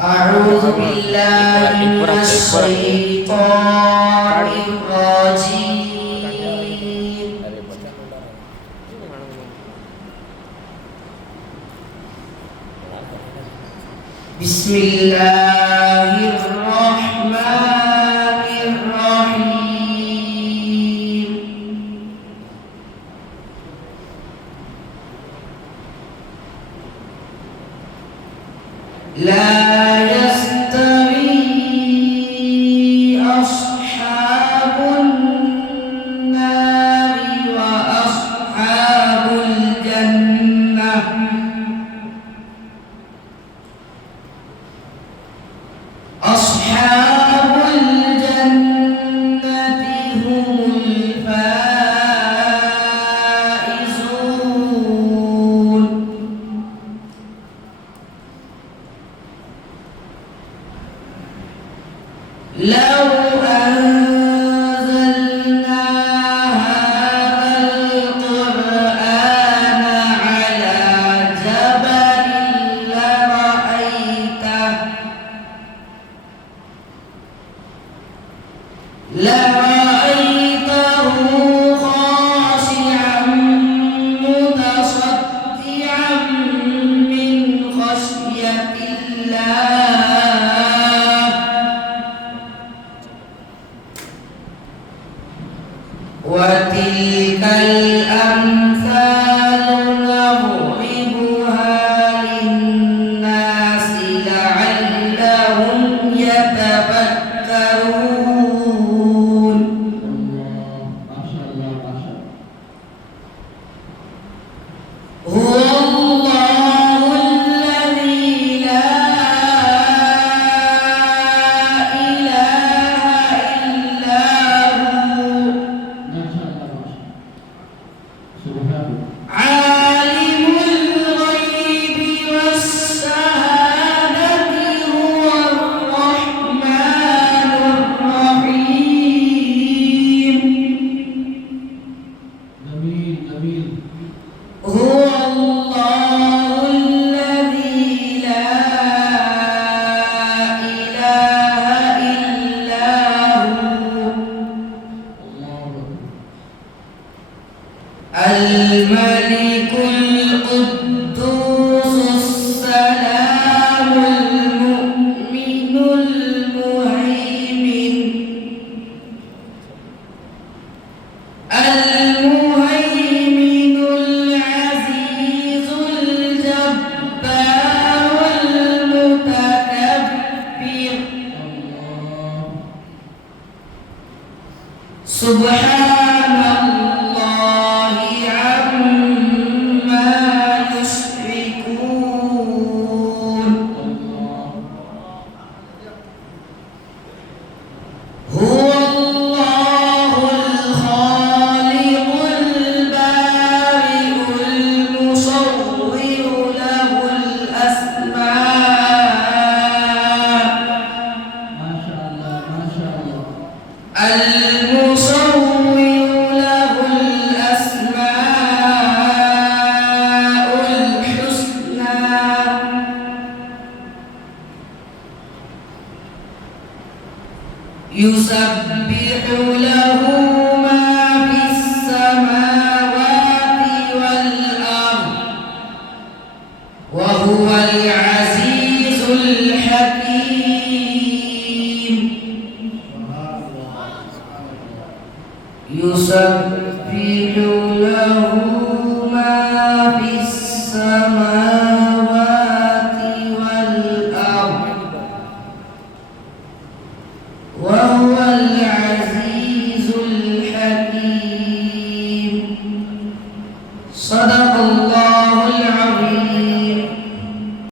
أعوذ بالله من الشيطان الرجيم بسم الله الرحمن الرحيم لا أصحاب الجنة هم الفائزون لو أنزلنا هذا القرآن على جبل لرأيته خاشعا متصدعا من خشية الله وتلك الأمثال نضربها للناس لعلهم يتفكرون هو الله الذي لا إله إلا هو عالم الغيب والشهادة هو الرحمن الرحيم هو الله الذي لا إله إلا هو الملك القدوس السلام المؤمن المهيمن العزيز الجبار المتكبر سبحان الله عما يشركون هو الله الخالق البارئ المصور له الأسماء المصور له الأسماء الحسنى يسبح له ما في السماوات والأرض وهو العزيز الحكيم يسبح